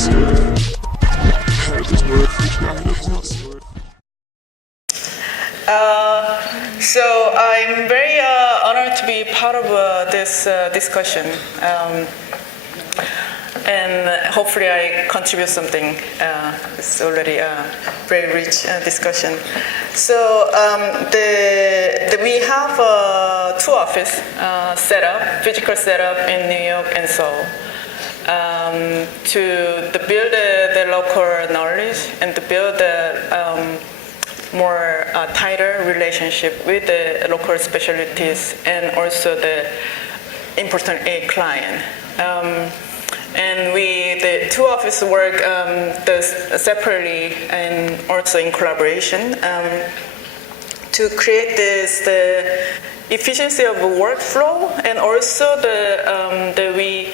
So I'm very honored to be part of this discussion, and hopefully I contribute something. It's already a very rich discussion. So we have two offices set up, physical setup in New York and Seoul, to build the local knowledge and to build the more tighter relationship with the local specialties and also the important client. And the two offices work separately and also in collaboration to create the efficiency of workflow, and also we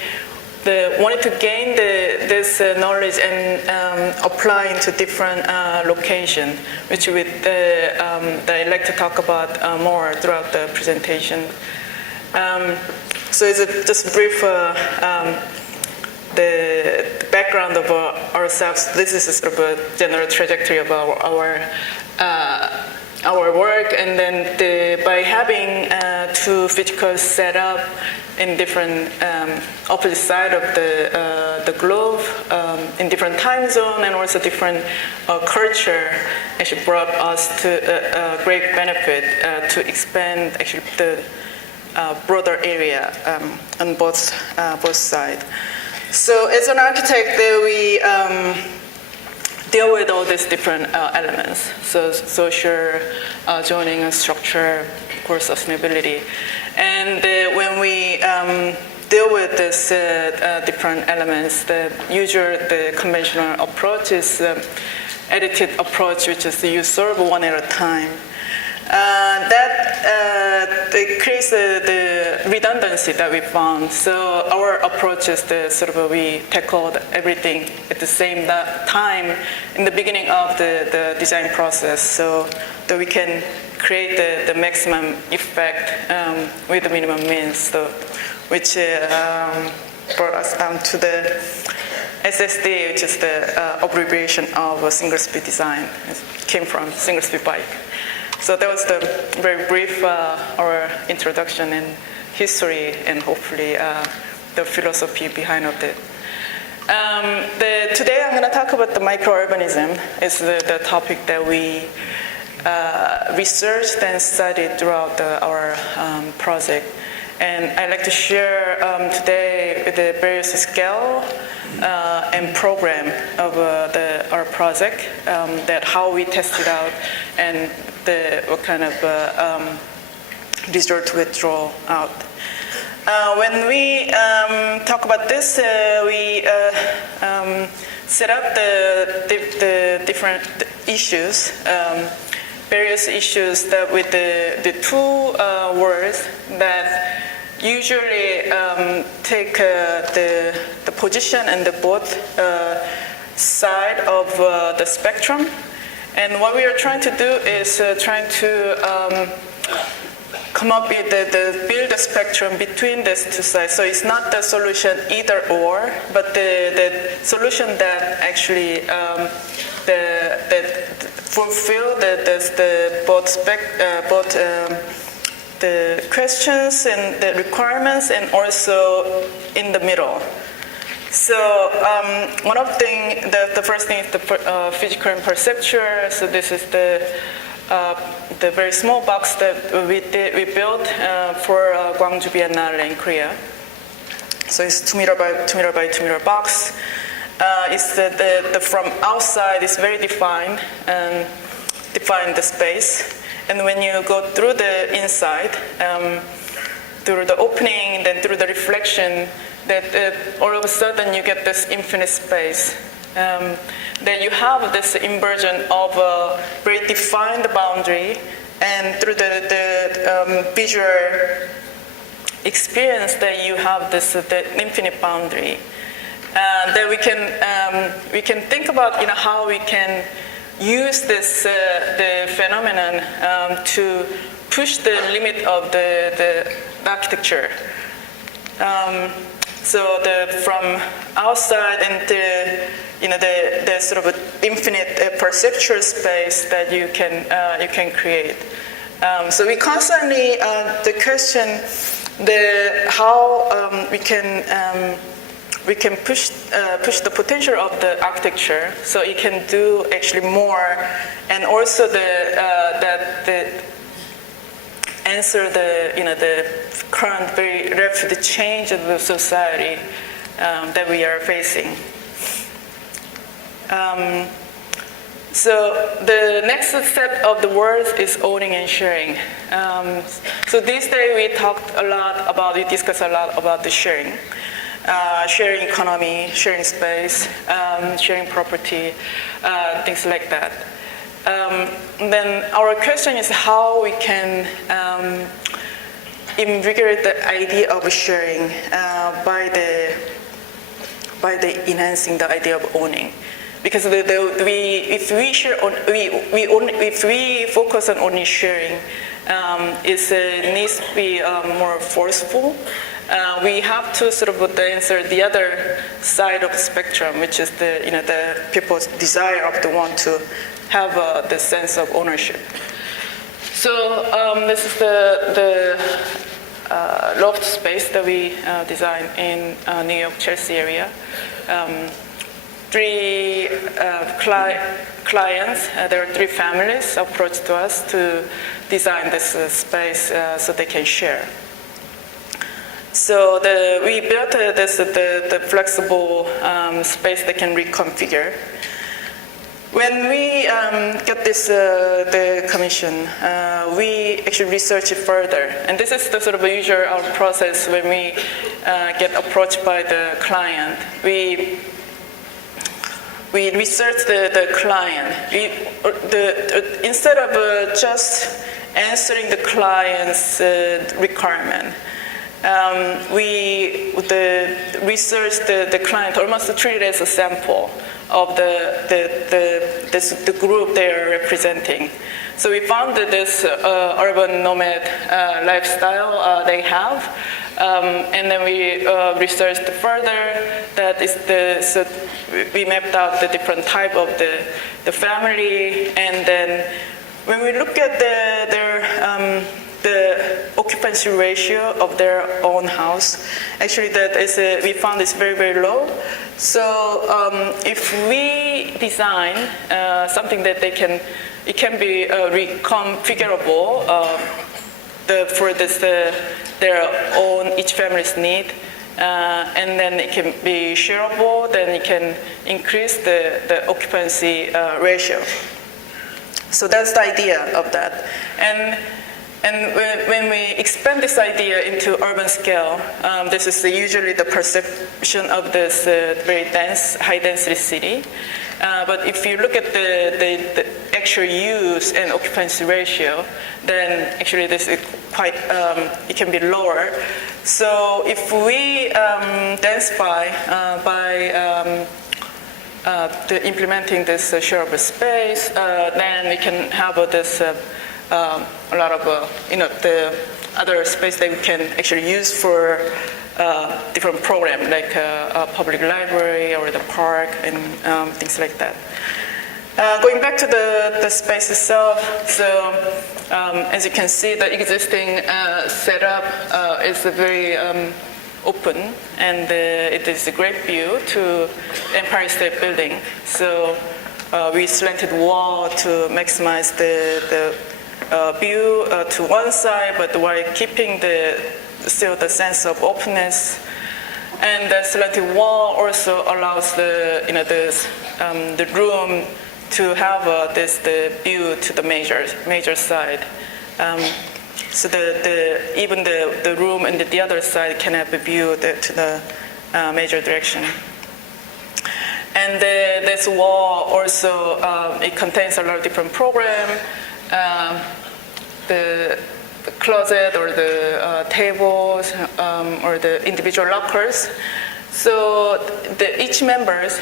wanted to gain this knowledge and apply into different locations, which I'd like to talk about more throughout the presentation. So it's just brief the background of ourselves. This is sort of a general trajectory of our work, and then by having two physical setup in different opposite side of the globe, in different time zone and also different culture, actually brought us to a great benefit to expand actually the broader area on both sides. So as an architect, we deal with all these different elements. So social, zoning and structure, of course, sustainability. And when we deal with these different elements, the conventional approach is edited approach, which is you solve one at a time. That creates the redundancy that we found. So our approach is we tackled everything at the same time in the beginning of the design process, so that we can create the maximum effect with the minimum means. So, which brought us down to the SSD, which is the abbreviation of single speed design. It came from single speed bike. So that was the very brief our introduction and history, and hopefully the philosophy behind of it. Today I'm going to talk about the micro-urbanism. It's the topic that we researched and studied throughout our project. And I'd like to share today the various scale and program of our project, that how we tested out and what kind of result we draw out. When we talk about this, we set up the different issues, various issues that with the two words that usually take the position and the both side of the spectrum. And what we are trying to do is trying to come up with build a spectrum between these two sides. So it's not the solution either or, but the solution that actually that fulfill both the questions and the requirements, and also in the middle. So one of the first thing is the physical and perceptual. So this is the very small box that we built for Gwangju Biennale in Korea. So it's 2 meter by 2 meter by 2 meter box. It's the from outside is very defined and define the space. And when you go through the inside, through the opening, then through the reflection, that all of a sudden you get this infinite space. Then you have this inversion of a very defined boundary, and through the visual experience that you have the infinite boundary. Then we can think about how we can use this the phenomenon to push the limit of the architecture. So from outside and the sort of infinite perceptual space that you can create. So we constantly the question how we can push the potential of the architecture so it can do actually more, and also answer the current very rapid change of the society that we are facing. So the next step of the words is owning and sharing. So these days we discuss a lot about the sharing. Sharing economy, sharing space, sharing property, things like that. Then our question is how we can invigorate the idea of sharing by enhancing the idea of owning. Because if we focus on only sharing, it needs to be more forceful. We have to sort of answer the other side of the spectrum, which is the people's desire of the want to have the sense of ownership. So this is the loft space that we designed in New York, Chelsea area. 3 clients, there are 3 families approached to us to design this space so they can share. So we built the flexible space that can reconfigure. When we got the commission, we actually researched it further. And this is the sort of usual process when we get approached by the client. We research the client. Instead of just answering the client's requirement, we researched the client, almost treated as a sample of the group they are representing. So we found that this urban nomad lifestyle they have, and then we researched further. So we mapped out the different type of the family, and then when we look at the occupancy ratio of their own house, actually we found it's very, very low. So if we design something that it can be reconfigurable for their own each family's need, and then it can be shareable, then it can increase the occupancy ratio. So that's the idea of that. And when we expand this idea into urban scale, this is usually the perception of this very dense, high-density city. But if you look at the actual use and occupancy ratio, then actually this is quite, it can be lower. So if we densify by implementing this shareable space, then we can have this a lot of the other space that we can actually use for different programs like a public library or the park and things like that. Going back to the space itself, so as you can see, the existing setup is very open, and it is a great view to Empire State Building. So we slanted wall to maximize the view to one side, but while keeping still the sense of openness. And the slanted wall also allows the room to have the view to the major side. So even the room and the other side can have a view to the major direction. And this wall also it contains a lot of different programs. The closet or the tables or the individual lockers. So each members,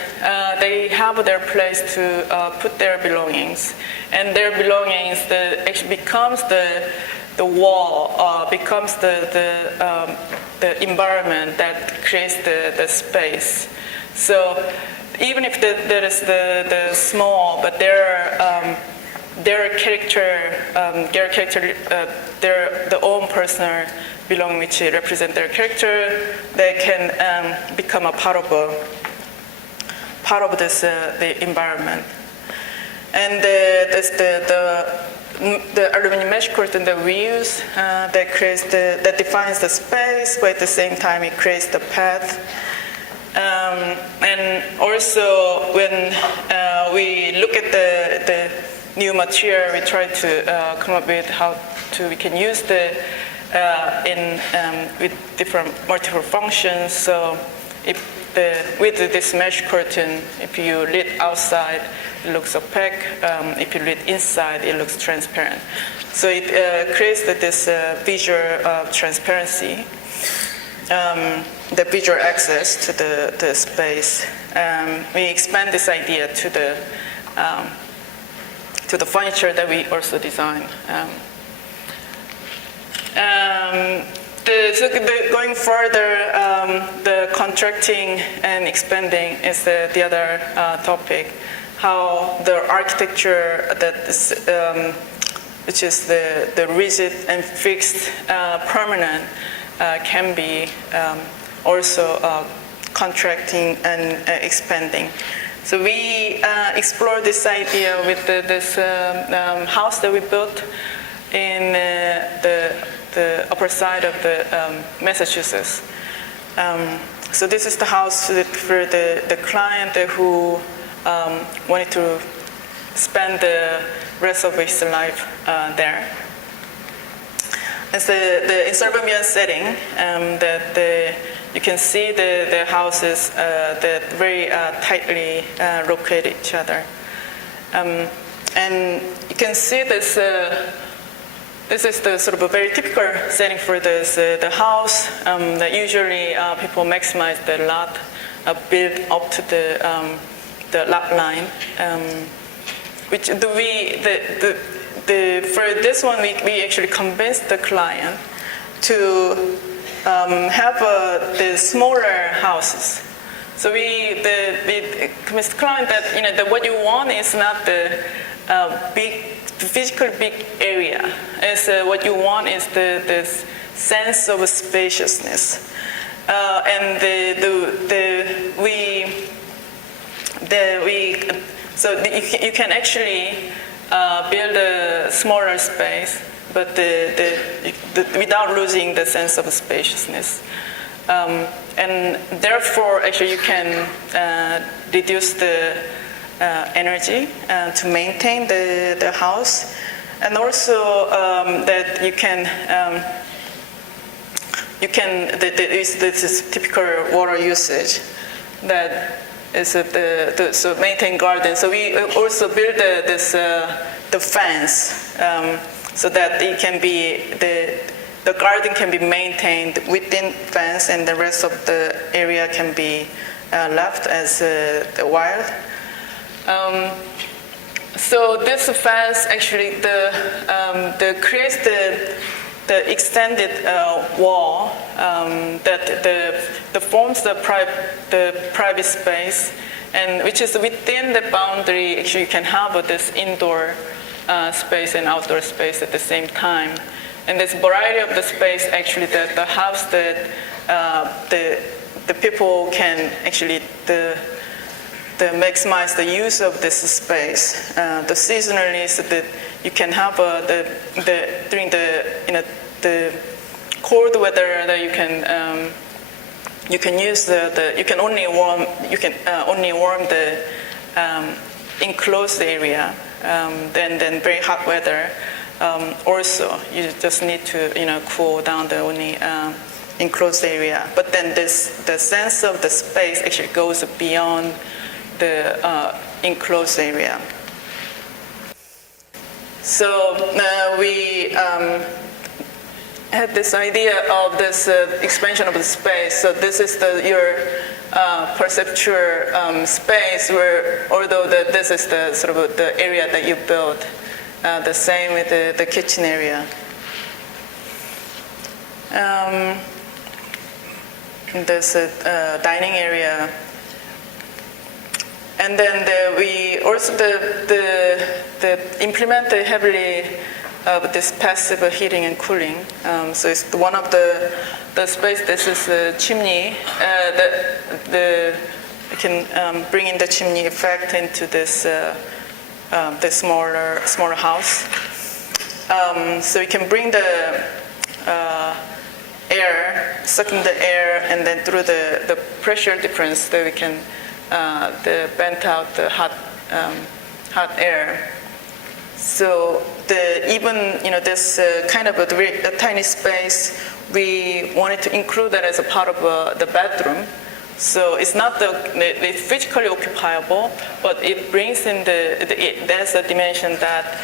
they have their place to put their belongings, and their belongings actually becomes the the wall becomes the environment that creates the space. So even if there is the small, but their own personal belonging, which represent their character, they can become a part of this the environment. And the aluminum mesh curtain that we use that defines the space, but at the same time it creates the path. And also when we look at the new material, we try to come up with how we can use with different multiple functions. So with this mesh curtain, if you lit outside, it looks opaque. If you lit inside, it looks transparent. So it creates this visual transparency, the visual access to the space. We expand this idea to the furniture that we also design. Going further, the contracting and expanding is the other topic. How the architecture that is, which is the rigid and fixed, permanent, can be also contracting and expanding. So we explore this idea with this house that we built in the upper side of the Massachusetts. So this is the house for the client who wanted to spend the rest of his life there. It's the suburban setting that you can see the houses that very tightly locate each other. And you can see this. This is the sort of a very typical setting for the house that usually people maximize the lot, build up to the lot line. Which for this one we actually convinced the client to have the smaller houses. So we convinced the client that that what you want is not the physical big area. What you want is this sense of spaciousness, and you can actually build a smaller space, but without losing the sense of spaciousness, and therefore actually you can reduce the energy to maintain the house, and also that you can this is typical water usage that is so maintain garden. So we also build the fence so that it can be the garden can be maintained within fence, and the rest of the area can be left as wild. So this fence actually creates the extended wall that forms the private space, and which is within the boundary. Actually, you can have this indoor space and outdoor space at the same time. And this variety of the space, actually, the house that the people can actually maximize the use of this space. The seasonally, so that you can have during the cold weather that you can use you can only warm the enclosed area. Then very hot weather. Also, you just need to cool down the only enclosed area. But then the sense of the space actually goes beyond the enclosed area. So we had this idea of this expansion of the space. So this is your perceptual space, where although this is the sort of the area that you built, the same with the kitchen area. There's a dining area. And then we also implement heavily this passive heating and cooling. So it's one of the space. This is a chimney. We can bring in the chimney effect into this the smaller house. So we can bring the air, sucking the air, and then through the pressure difference that we can vent out the hot air. So even this kind of a tiny space, we wanted to include that as a part of the bedroom. So it's not it's physically occupiable, but it brings in there's a dimension that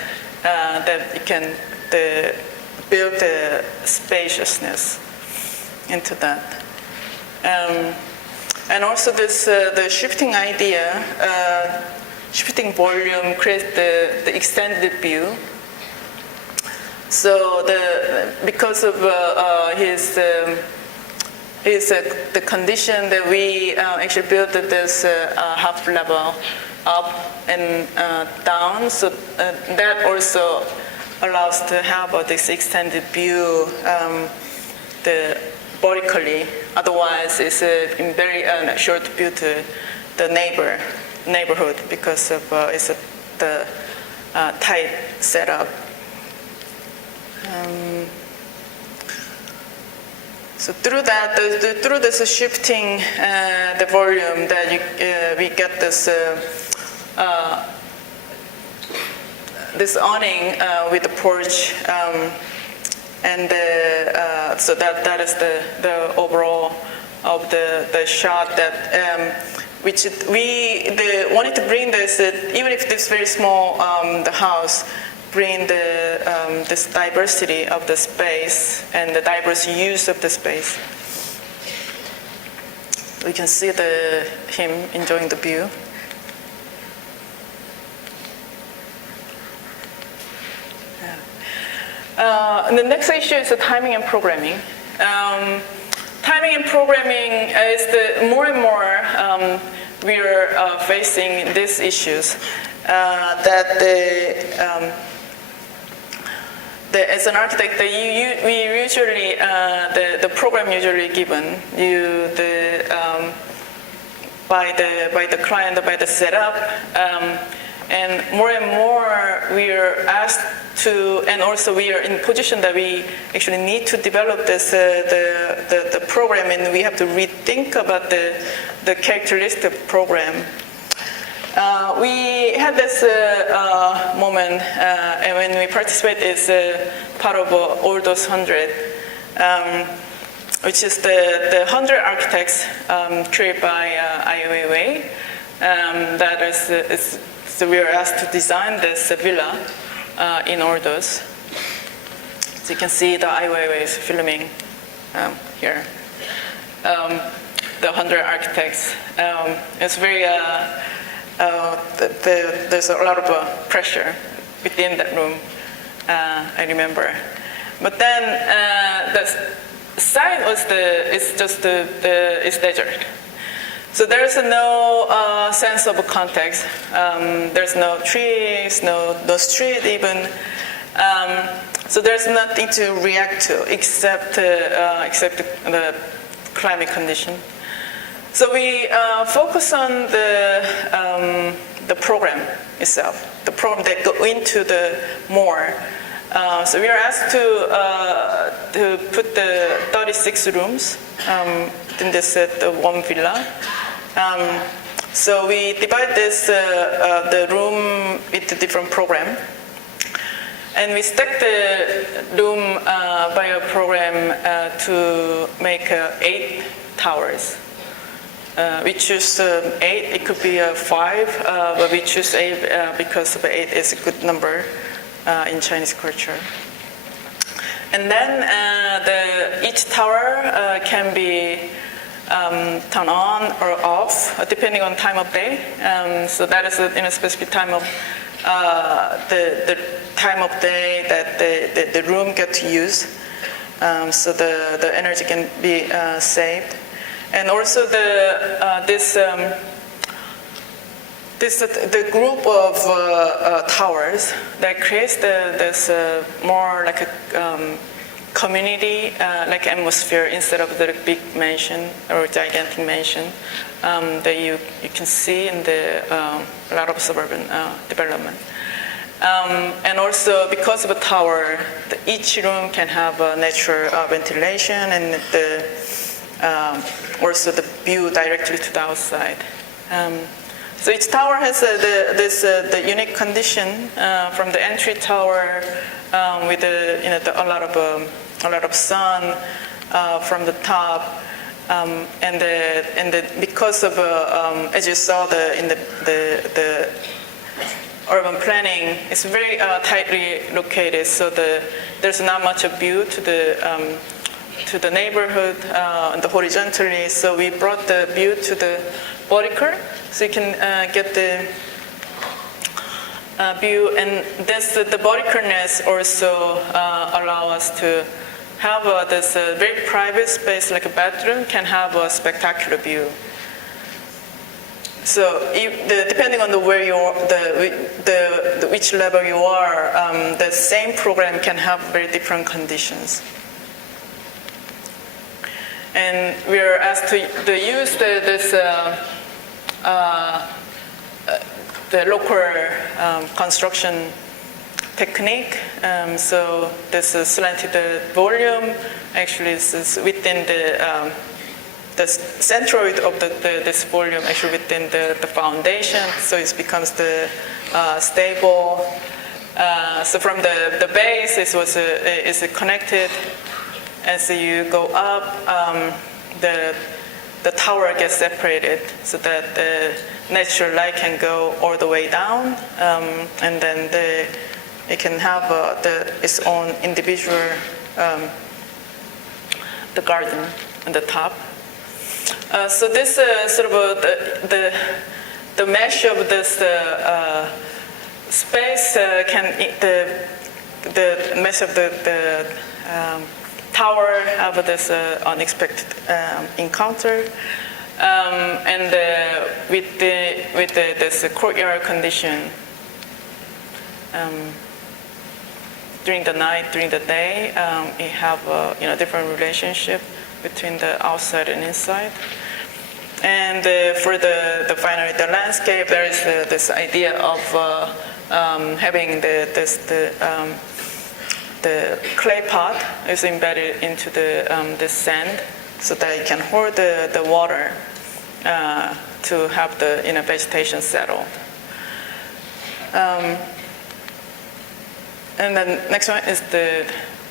you can build the spaciousness into that. And also this the shifting idea, shifting volume creates the extended view. So because of the condition that we actually built this half level up and down, so that also allows to have this extended view vertically. Otherwise, it's a very short view to the neighborhood because of it's the tight setup. So through that, through this shifting the volume, that we get this this awning with the porch, and so that is the overall of the shot that which we wanted to bring this even if it's very small the house. Bring this diversity of the space and the diverse use of the space. We can see him enjoying the view. And the next issue is the timing and programming. Timing and programming is more and more we are facing these issues that as an architect, we usually the program usually given you by the client, by the setup, and more we are asked to, and also we are in position that we actually need to develop this the program, and we have to rethink about the characteristic program. We had this moment, and when we participate, is part of all those 100, which is the 100 architects created by AIA. That is, so we are asked to design this villa in Ordos. So you can see the AIA is filming here. The 100 architects. It's very. There's a lot of pressure within that room, I remember. But then the side was it's just it's desert. So there's no sense of context. There's no trees, no street even. So there's nothing to react to except the climate condition. So we focus on the program itself, the program that go into the more. So we are asked to put the 36 rooms in this one villa. So we divide this the room into different program, and we stack the room by a program to make 8 towers. We choose 8, it could be 5, but we choose 8 because 8 is a good number in Chinese culture. And then each tower can be turned on or off depending on time of day. So that is in a specific time of the time of day that the room get to use. so the energy can be saved. And also the group of towers that creates this more like a community like atmosphere instead of the big mansion or gigantic mansion that you can see in the a lot of suburban development. And also because of a tower, each room can have a natural ventilation and also the view directly to the outside. So each tower has the unique condition from the entry tower with a lot of sun from the top, and because of as you saw in the urban planning, it's very tightly located, so there's not much of view to the neighborhood and horizontally. So we brought the view to the vertical, so you can get the view, and the verticalness also allow us to have this very private space, like a bedroom, can have a spectacular view. So depending on where you are, which level you are, the same program can have very different conditions. And we are asked to use the local construction technique. So this slanted volume actually is within the centroid of this volume, actually within the foundation, so it becomes the stable. So from the base, is connected. As you go up, the tower gets separated so that the natural light can go all the way down, and then it can have its own individual the garden on the top. So this sort of the mesh of this space the mesh of the tower have this unexpected encounter, and with this courtyard condition. During the night, during the day, we have a different relationship between the outside and inside. And for the finally the landscape, there is this idea of having the clay pot is embedded into the sand, so that it can hold the water to have the vegetation settled. And then next one is the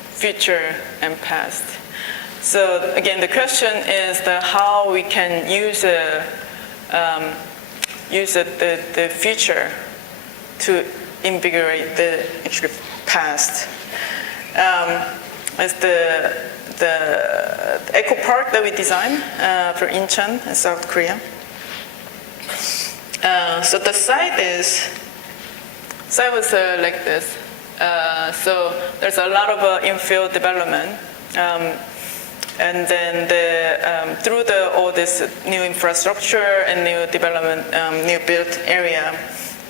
future and past. So again, the question is how we can use the future to invigorate the actually past. It's the eco park that we designed for Incheon in South Korea. So the site was like this. So there's a lot of infill development, and then through all this new infrastructure and new development, new built area,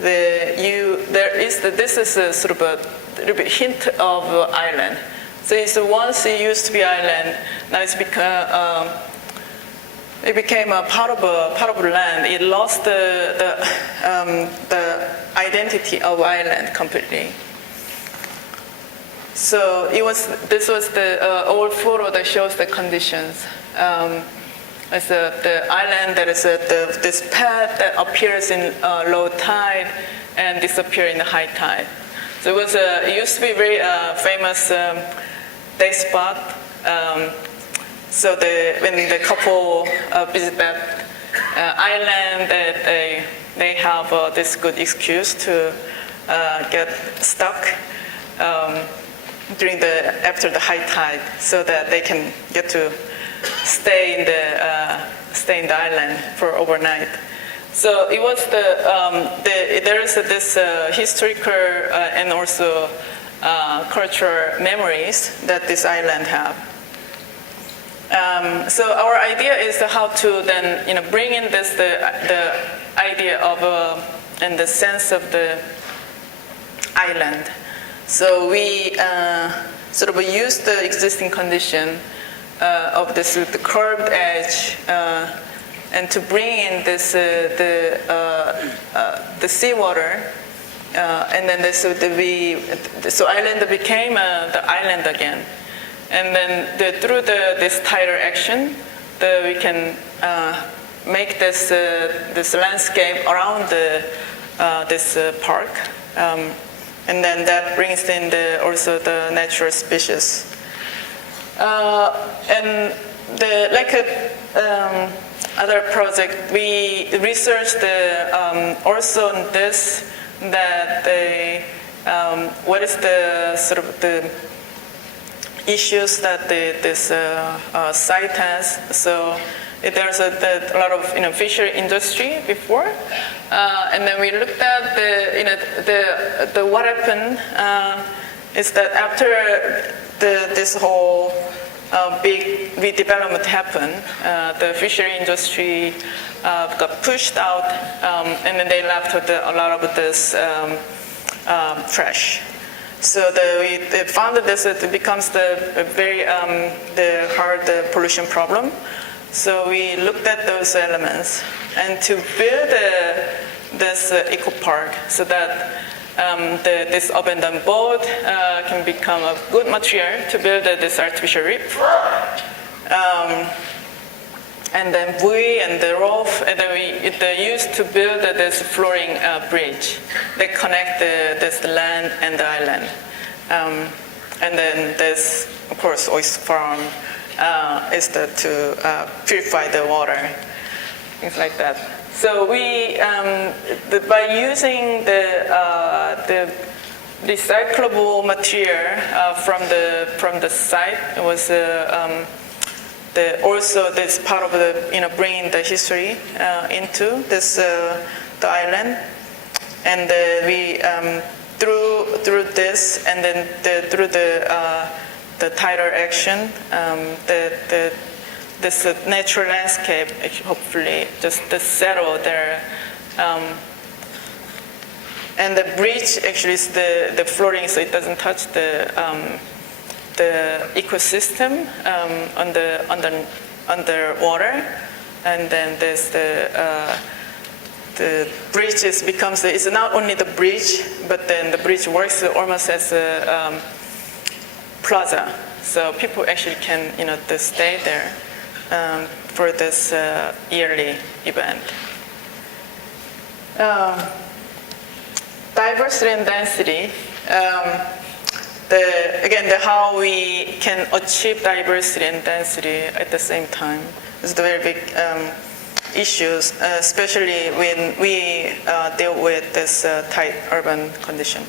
this is a sort of a little bit hint of island. So once it used to be island, now it became a part of land. It lost the identity of island completely. So this was the old photo that shows the conditions. It's the island that is this pad that appears in low tide and disappears in the high tide. So it used to be a very famous day spot. So when the couple visit that island, they have this good excuse to get stuck after the high tide, so that they can get to stay in the island for overnight. So it was there is this historical and also cultural memories that this island have. So our idea is how to then bring in the idea of and the sense of the island. So we sort of use the existing condition of the curved edge and to bring in this the seawater, and then so island became the island again. And then through this tidal action, we can make this landscape around this park, and then that brings in also the natural species. And other project, we researched also on this that what is the sort of the issues that this site has. So there's a lot of fishery industry before, and then we looked at the what happened is that after this whole big redevelopment happened, the fishery industry got pushed out, and then they left with a lot of this trash. So we found that it becomes the very hard pollution problem. So we looked at those elements and to build this eco park so that this abandoned boat can become a good material to build this artificial reef. And then buoy and the rope, and then we used to build this floating bridge that connect this land and the island. And then this, of course, oyster farm is to purify the water, things like that. So we, by using the recyclable material from the site, it was also this part of the bringing the history into this the island, and we through this and then through the tidal action, this natural landscape hopefully just settle there, and the bridge actually is the floating, so it doesn't touch the ecosystem underwater, and then there's the bridge becomes it's not only the bridge, but then the bridge works almost as a plaza, so people actually can stay there for this yearly event. Diversity and density. How we can achieve diversity and density at the same time is the very big issues, especially when we deal with this tight urban condition.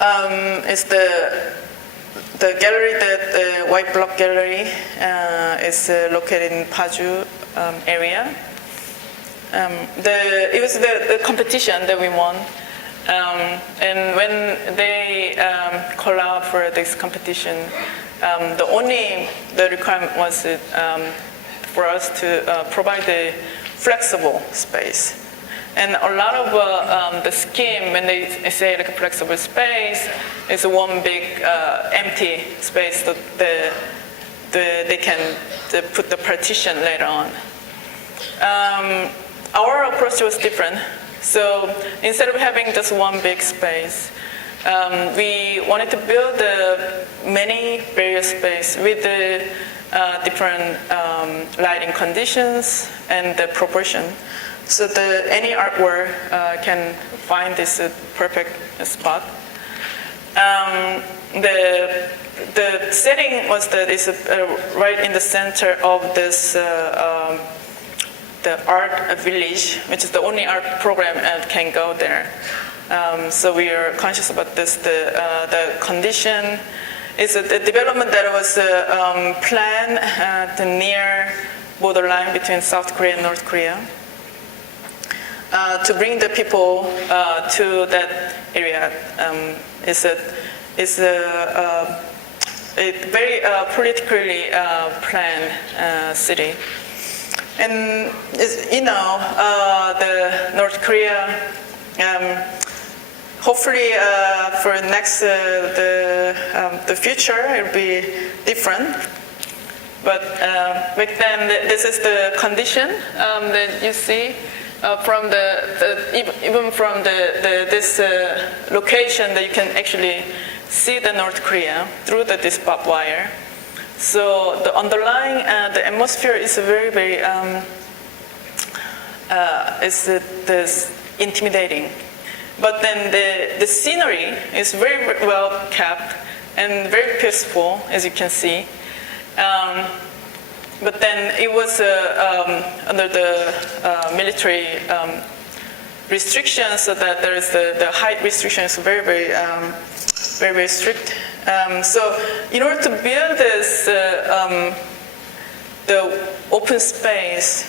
It's the gallery, the white block gallery, is located in Paju area. It was the competition that we won. And when they call out for this competition, the requirement was for us to provide a flexible space. And a lot of the scheme, when they say like a flexible space, is one big empty space that they can put the partition later on. Our approach was different. So instead of having just one big space, we wanted to build many various spaces with the different lighting conditions and the proportion, so that any artwork can find this perfect spot. The setting was that it's right in the center of this the art village, which is the only art program that can go there. So we are conscious about this. The condition is the development that was planned at the near borderline between South Korea and North Korea to bring the people to that area. a very politically planned city. And you know, the North Korea, hopefully for next the future it'll be different. But back then, this is the condition that you see from even from this location that you can actually see the North Korea through this barbed wire. So the underlying the atmosphere is very, very this intimidating. But then the scenery is very, very well kept and very peaceful, as you can see. But then it was under the military restrictions, so that there is the height restrictions very, very, very, very strict. So in order to build this, the open space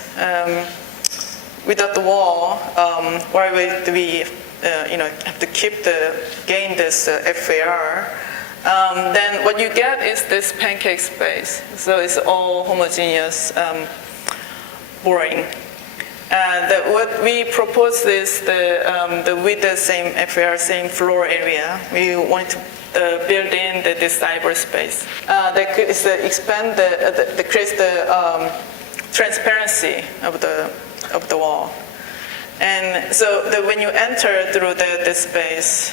without the wall, why do we have to gain this FAR? Then what you get is this pancake space. So it's all homogeneous, boring. What we propose is with the same FAR, same floor area, we want to build in this diverse space. That is expand creates the transparency of the wall. And so when you enter through this space,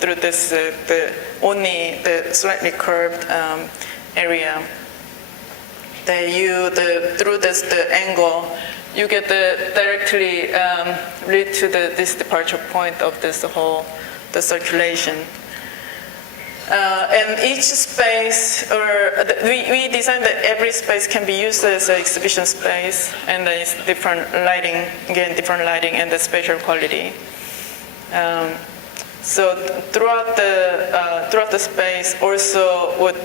through this only the slightly curved area, through the angle, you get directly lead to this departure point of this whole circulation. And each space, we designed that every space can be used as an exhibition space, and there is different lighting and the spatial quality. So throughout the space, also what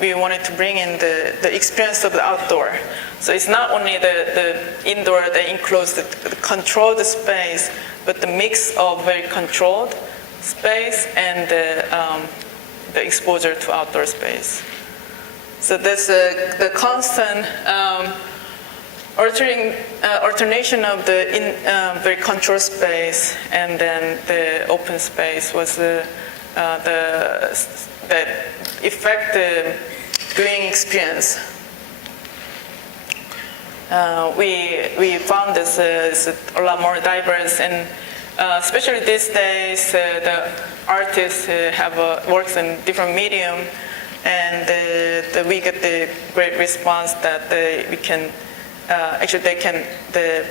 we wanted to bring in the experience of the outdoor. So it's not only the indoor, the enclosed, the controlled space, but the mix of very controlled space and the exposure to outdoor space. So that's the constant alternation of the very controlled space and then the open space was that affect the viewing experience. We found this is a lot more diverse, and especially these days, the artists works in different medium, and we get the great response that we can the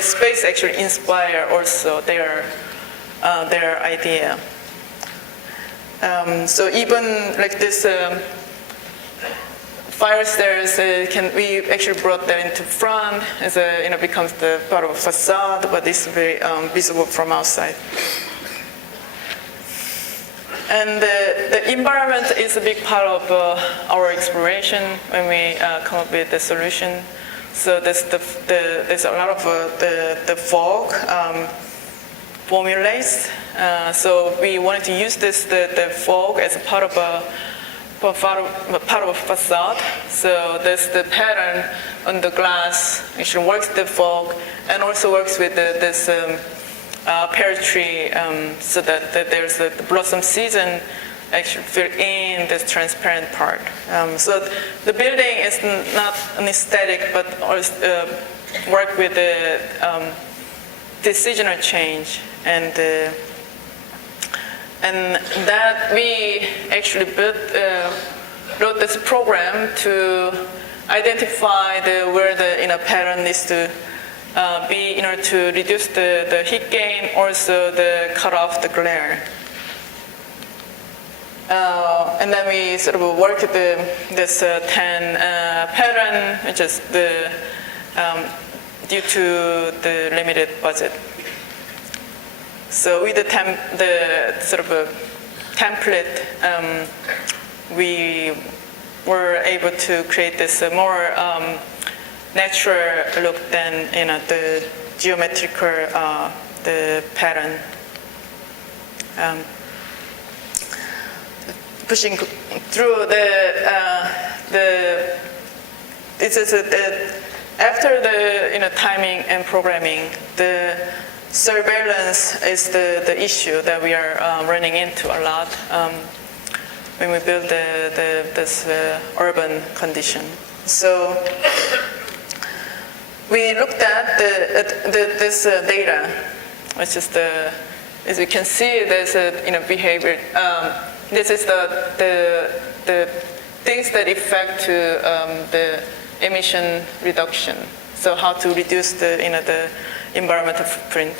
space actually inspire also their idea. So even like this fire stairs, we actually brought that into front as becomes the part of a facade, but it's very visible from outside. And the environment is a big part of our exploration when we come up with the solution. So there's a lot of the fog formulates. So we wanted to use the fog as a part of a facade. So there's the pattern on the glass. Actually works the fog and also works with this pear tree, so that there's the blossom season actually fill in this transparent part. So the building is not an aesthetic, but also work with the decisional change, and that we actually wrote this program to identify where the pattern needs to be in order to reduce the heat gain, also the cut off the glare. And then we sort of work with this 10 pattern, which is due to the limited budget. So with the sort of a template, we were able to create this more natural look than the geometrical the pattern. pushing through after the timing and programming, the surveillance is the issue that we are running into a lot when we build this urban condition. So we looked at this data, which is as you can see, there's a behavior. This is the things that affect to the emission reduction. So how to reduce the environmental footprint.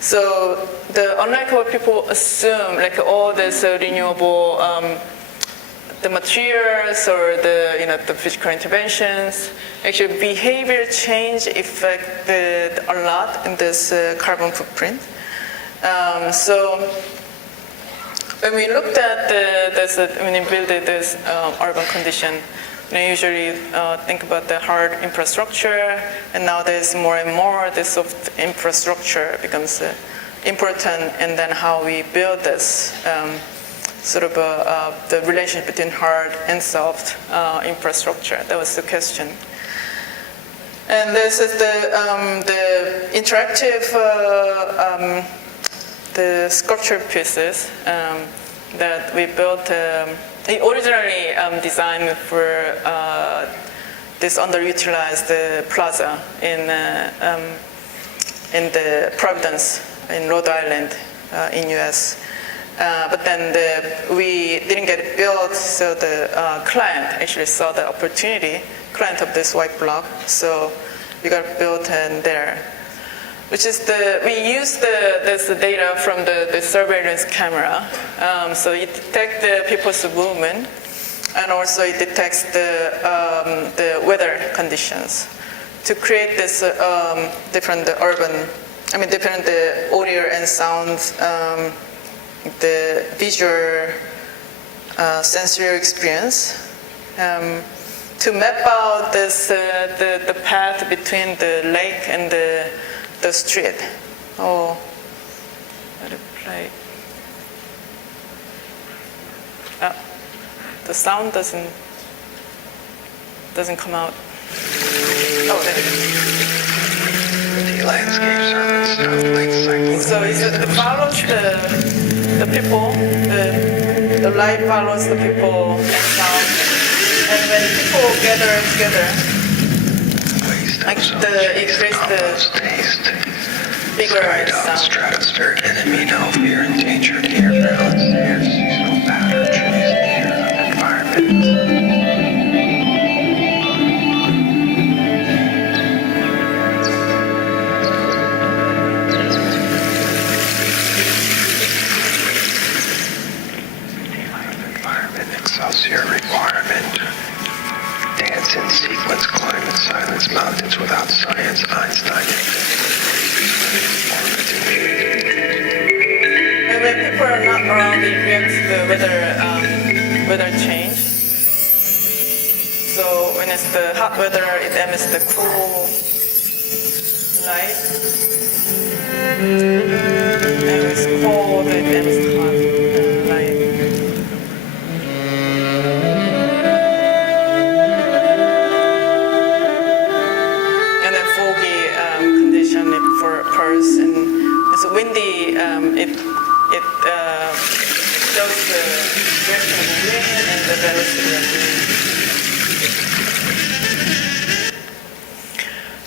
So unlike what people assume, like all this renewable, the materials or the physical interventions, actually behavior change affected a lot in this carbon footprint. So when we looked at when we built this urban condition, we usually think about the hard infrastructure, and now there's more and more this soft infrastructure becomes important, and then how we build this the relationship between hard and soft infrastructure. That was the question. And this is the interactive the sculpture pieces that we built. Originally designed for this underutilized plaza in the Providence in Rhode Island in US. But then we didn't get it built, so the client actually saw the opportunity, client of this white block, so we got it built in there. Which is we used this data from the surveillance camera. So it detects the people's movement, and also it detects the weather conditions to create this different different audio and sounds, the visual sensory experience, to map out this the path between the lake and the street. Oh, let it play. The sound doesn't come out. Oh, there it is. The landscape servants stuff like cycles. So it follows the people. The light follows the people and sound. And when people gather together, like it creates the bigger sound. Stratospheric enemy, no fear, endangered air balance, air, seasonal pattern, trees, air, environment. Excelsior requirement. Dance in sequence, climate, silence, mountains without science, Einstein. And when people are not around, they react to the weather change. So when it's the hot weather, it emits the cool light. And when it's cold, it emits the hot light. For a person, it's windy. It shows the direction of the wind and the velocity of the wind.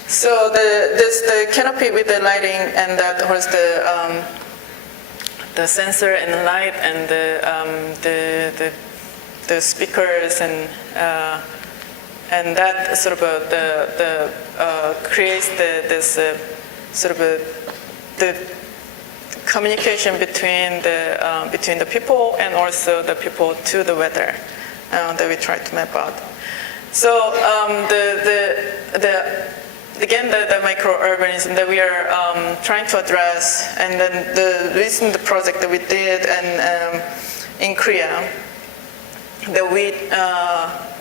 So the canopy with the lighting, and that holds the sensor and the light and the speakers and that sort of creates this. The communication between the people and also the people to the weather that we try to map out. So the micro-urbanism that we are trying to address, and then the recent project that we did and in Korea that we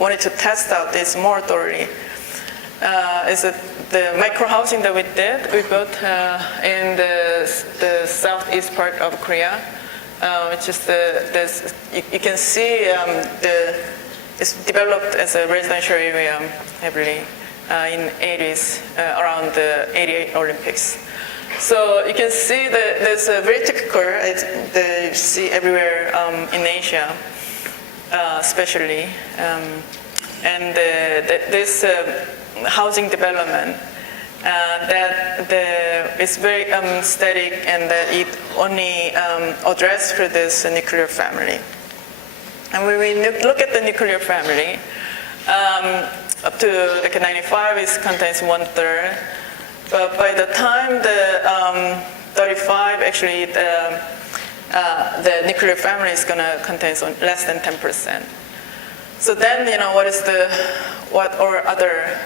wanted to test out this more thoroughly. Is that the micro housing that we did, we built in the southeast part of Korea. which is you can see it's developed as a residential area heavily in 80s, around the 88 Olympics. So you can see that there's a very typical, that you see everywhere in Asia, especially, and this housing development that is very static, and that it only addresses for this nuclear family. And when we look at the nuclear family, up to like 95, it contains 1/3. But by the time the 35, actually, the nuclear family is going to contain less than 10%. So then, what or other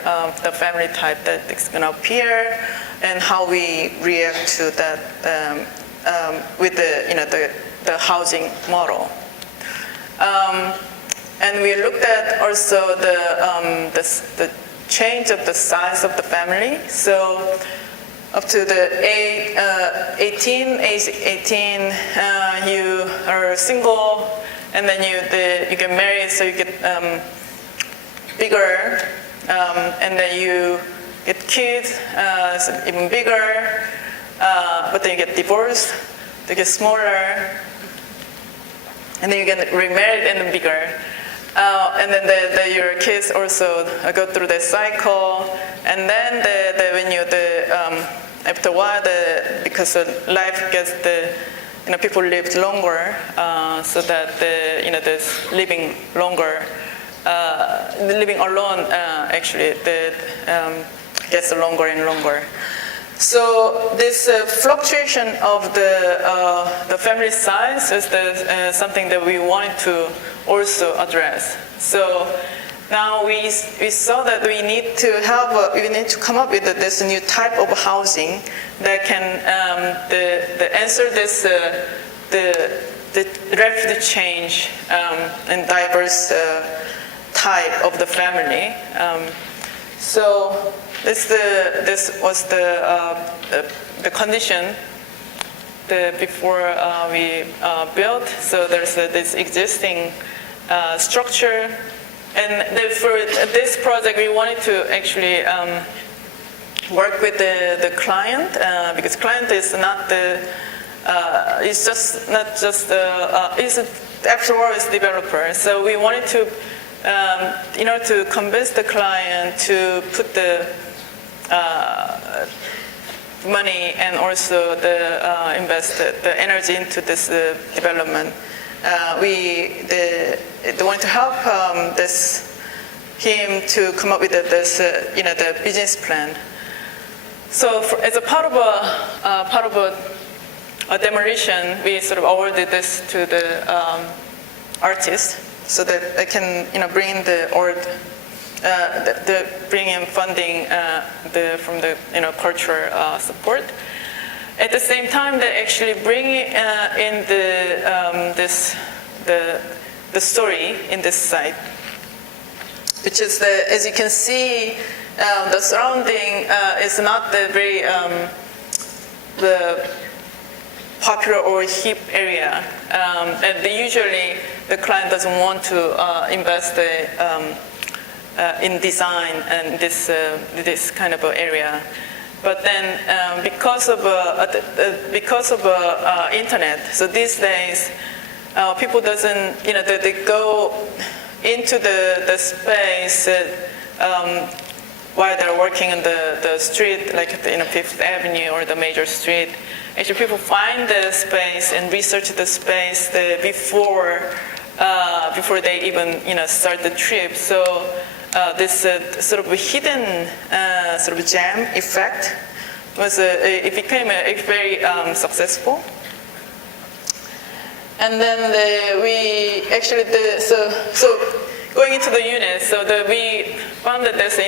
the family type that is going to appear, and how we react to that with the housing model. And we looked at also the change of the size of the family. So up to the age 18, you are single, and then you get married, so you get bigger, and then you get kids, so even bigger, but then you get divorced, they get smaller, and then you get remarried and bigger. And then your kids also go through the cycle, and then after a while, because life gets people live longer, so that this living longer, living alone actually gets longer and longer. So this fluctuation of the family size is something that we wanted to also address. So now we saw that we need to come up with this new type of housing that can answer this the rapid change and diverse type of the family. So this was the condition before we built. So there's this existing structure, and for this project we wanted to actually work with the client, because client is not it's just not just after all it's developer. So we wanted to in order to convince the client to put the money and also invest the energy into this development. We want to help him to come up with the business plan. So as a part of a demolition, we sort of awarded this to the artist, so that I can bring in bring in funding from the cultural support. At the same time, they actually bring in the story in this site, which is as you can see, the surrounding is not the very the popular or hip area, and usually the client doesn't want to invest in design and this kind of area. But then because of internet, so these days people doesn't they go into the space while they're working on the street, like Fifth Avenue or the major street. Actually, people find the space and research the space before they even start the trip. So this sort of hidden sort of gem effect it became very successful. And then we actually so going into the unit, so we found that this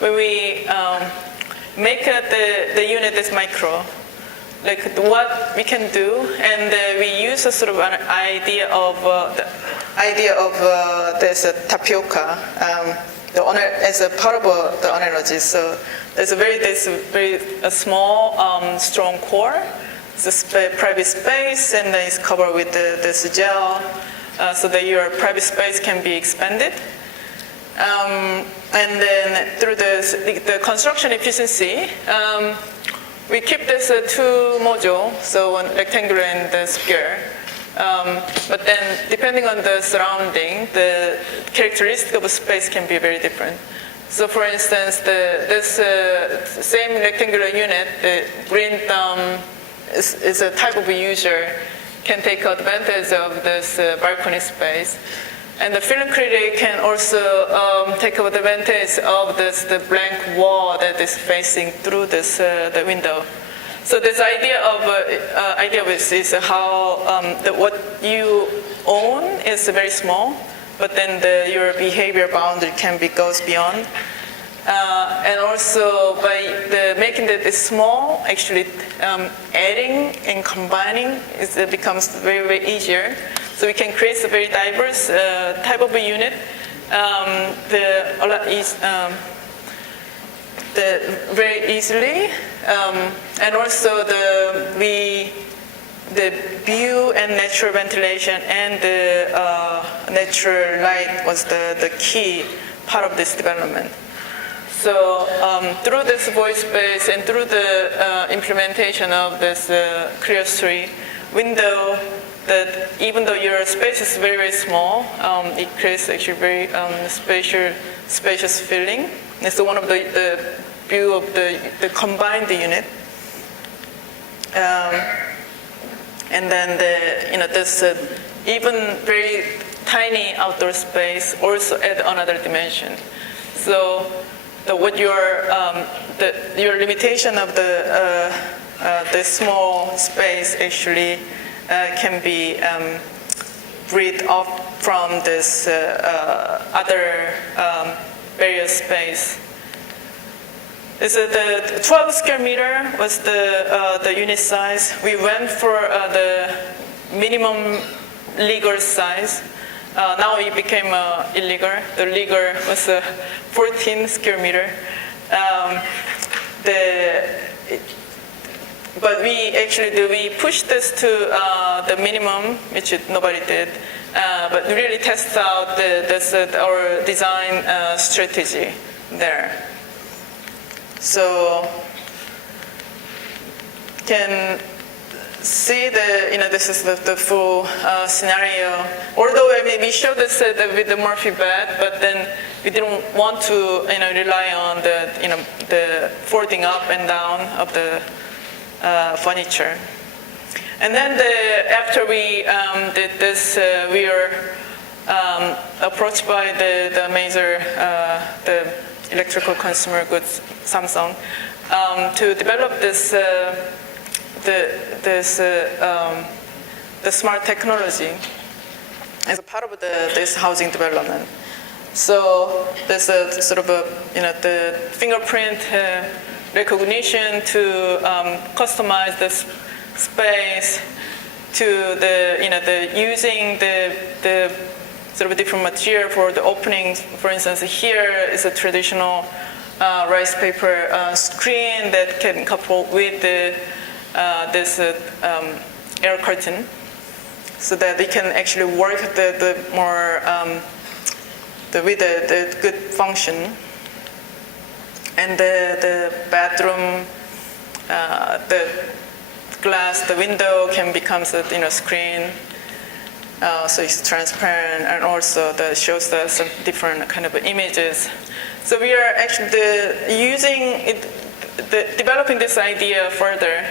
when we make the unit this micro, like what we can do, and we use a sort of an idea of this tapioca as a part of the analogy. So there's a very small strong core. It's a private space, and then it's covered with this gel, so that your private space can be expanded. And then through the construction efficiency, we keep this two module, so one rectangular and the square. But then, depending on the surrounding, the characteristic of a space can be very different. So, for instance, this same rectangular unit, the green thumb is a type of a user, can take advantage of this balcony space. And the film critic can also take advantage of the blank wall that is facing through the window. So this idea of this is how what you own is very small, but then your behavior boundary goes beyond. And also by making it small, actually adding and combining it becomes very, very easier. So we can create a very diverse type of a unit. Very easily, and also the view and natural ventilation and the natural light was the key part of this development. So through this voice space and through the implementation of this clerestory window, that even though your space is very, very small, it creates actually very spacious feeling. It's one of the view of the combined unit. And then this even very tiny outdoor space also add another dimension. So what your limitation of the small space actually can be breathed off from this other barrier space. The 12 square meter was the unit size. We went for the minimum legal size. Now it became illegal. The legal was 14 square meter. But we pushed this to the minimum, which nobody did. But really test out our design strategy there. So can see this is the full scenario. Although we showed this with the Murphy bed, but then we didn't want to rely on the folding up and down of the furniture. And then after we did this, we were approached by the major the electrical consumer goods, Samsung, to develop this the smart technology as a part of this housing development. So there's a sort of the fingerprint recognition to customize this space to the using the sort of different material for the openings. For instance, here is a traditional rice paper screen that can couple with this air curtain, so that they can actually work the more with the good function. And the bathroom, the glass, the window can become a screen, so it's transparent, and also that shows us some different kind of images. So we are actually developing this idea further.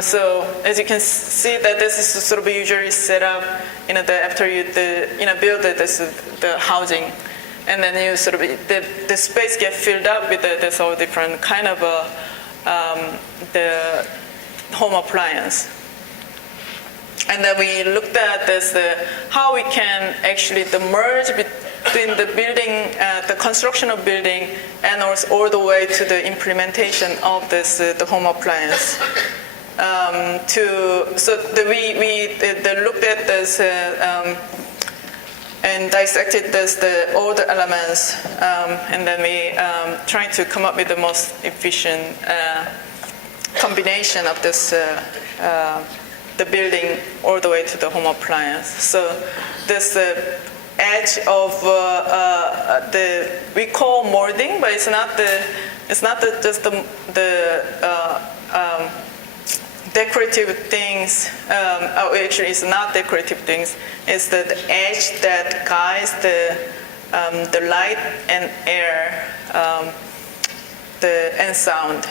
So as you can see, that this is sort of usually set up, after you build the housing, and then you sort of the space get filled up with this all different kind of the home appliance. And then we looked at this how we can actually merge between the building, the construction of building, and also all the way to the implementation of this the home appliance. We looked at this and dissected all the elements, and then we tried to come up with the most efficient combination of this the building all the way to the home appliance. So this edge of we call molding, but it's not just the decorative things. Actually, it's not decorative things. It's the edge that guides the light and air, and sound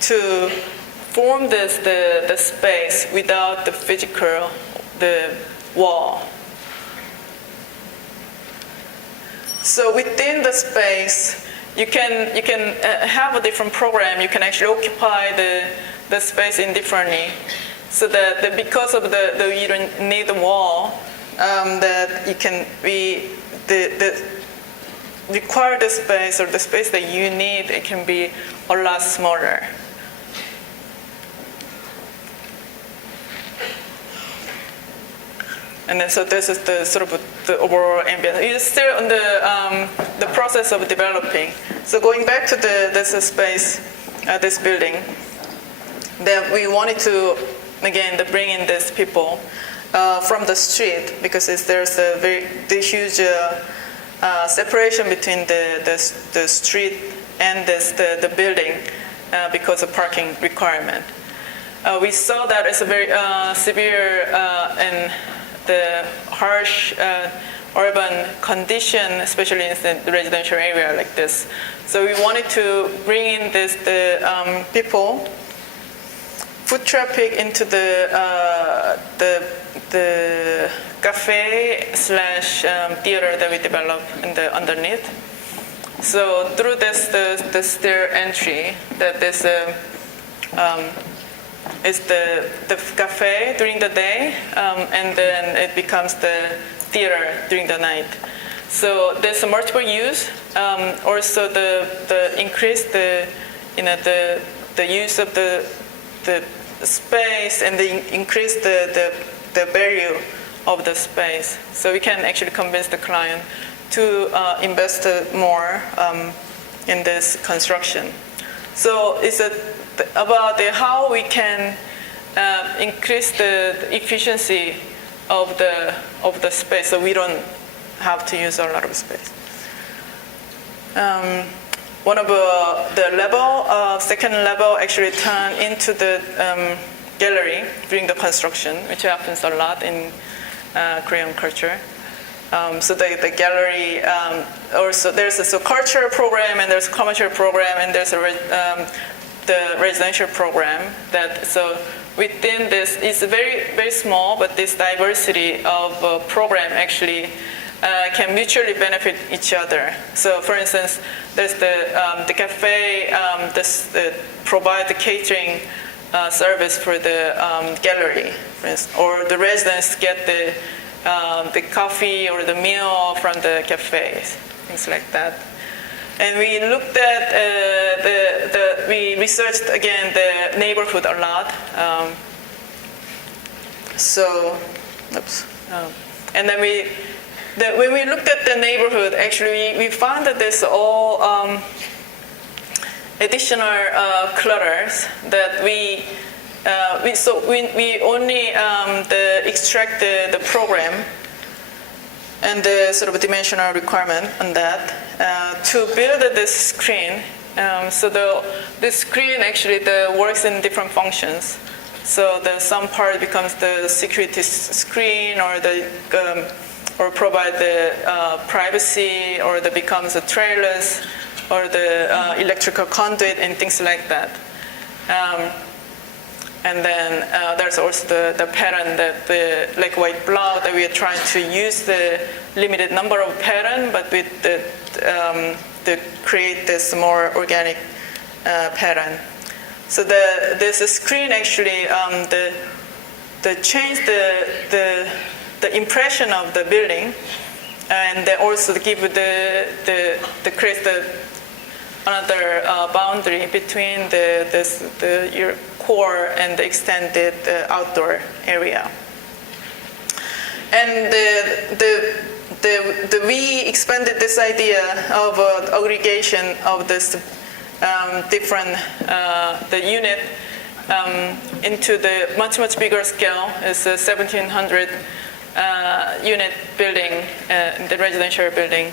to form the space without the physical wall. So within the space, you can have a different program. You can actually occupy the space indifferently, so that because of you don't need the wall, that you can the required space or the space that you need, it can be a lot smaller. And then, so this is the sort of the overall ambience. It's still on the process of developing. So going back to this space, this building, that we wanted to again bring in these people from the street, because there's the huge separation between the street and the building because of parking requirement. We saw that as a very severe and the harsh urban condition, especially in the residential area like this. So we wanted to bring in the people, foot traffic into the cafe / theater that we developed underneath. So through the stair entry, that this is the cafe during the day, and then it becomes the theater during the night. So there's a multiple use. Also the increase the use of the space, and the increase the value of the space. So we can actually convince the client to invest more in this construction. So it's about how we can increase the efficiency of the space, so we don't have to use a lot of space. One of the second level actually turned into the gallery during the construction, which happens a lot in Korean culture. So the gallery, also there's a cultural program, and there's a commercial program, and there's the residential program. So within this, it's very, very small, but this diversity of program actually can mutually benefit each other. So for instance, there's the cafe provide the catering service for the gallery, for instance, or the residents get the coffee or the meal from the cafes, things like that. And we looked at we researched again the neighborhood a lot. And then when we looked at the neighborhood, actually we found that there's all additional clutters that we only extract the program and the sort of dimensional requirement on that to build this screen. So the screen actually works in different functions. So some part becomes the security screen, or provide the privacy, or that becomes the trailers, or the electrical conduit and things like that. And then there's also the pattern that like white block, that we are trying to use the limited number of pattern, but with to create this more organic pattern. So there's a screen actually the change the impression of the building, and they also give create another boundary between your core and the extended outdoor area. And we expanded this idea of aggregation of this different the unit into the much bigger scale. It's a 1,700 unit building, the residential building.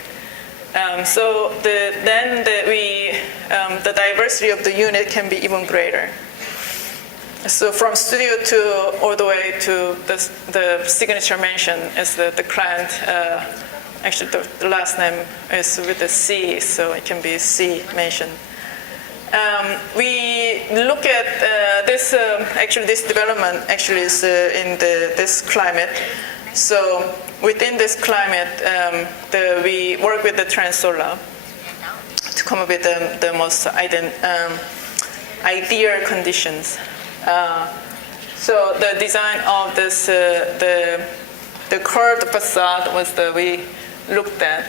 So the diversity of the unit can be even greater. So from studio to all the way to the signature mansion is the client. Actually, the last name is with the C, so it can be C mansion. We look at this. Actually, this development actually is in this climate. So within this climate, we work with the Trans-Solar to come up with the most ideal conditions. So the design of this, the curved facade was we looked at.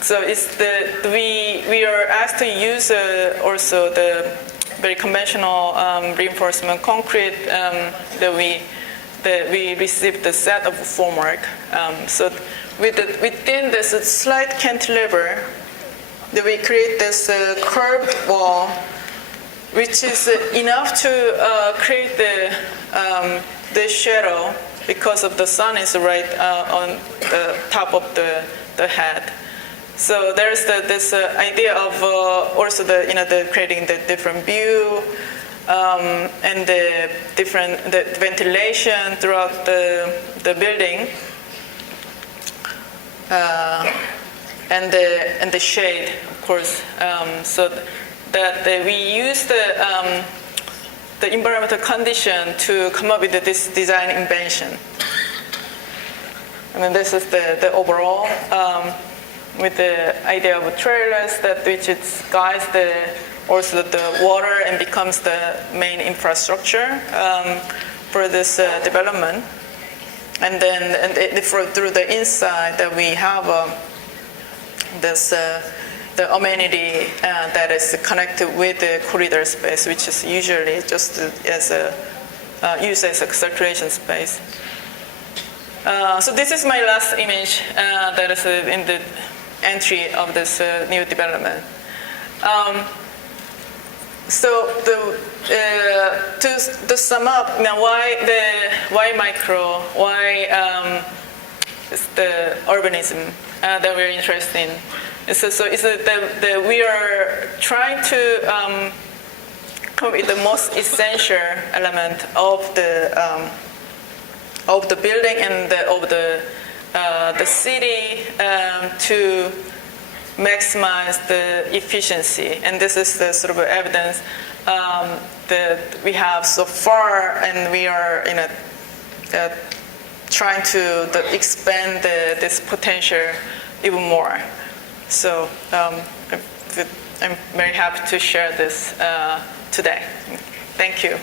So it's we are asked to use also the very conventional reinforcement concrete that we received the set of formwork. So within this slight cantilever, that we create this curved wall, which is enough to create the shadow because of the sun is right on the top of the head. So there's this idea of also the creating the different view and the ventilation throughout the building and the shade, of course. So that we use the environmental condition to come up with this design invention. And then this is the overall with the idea of trailers which guides also the water and becomes the main infrastructure for this development. And then through the inside that we have this the amenity that is connected with the corridor space, which is usually just used as a circulation space. So this is my last image that is in the entry of this new development. So to sum up, now why micro? Why is the urbanism that we're interested in? So it's that we are trying to come up with the most essential element of the building and of the city to maximize the efficiency. And this is the sort of evidence that we have so far, and we are trying to expand this potential even more. So I'm very happy to share this today. Thank you.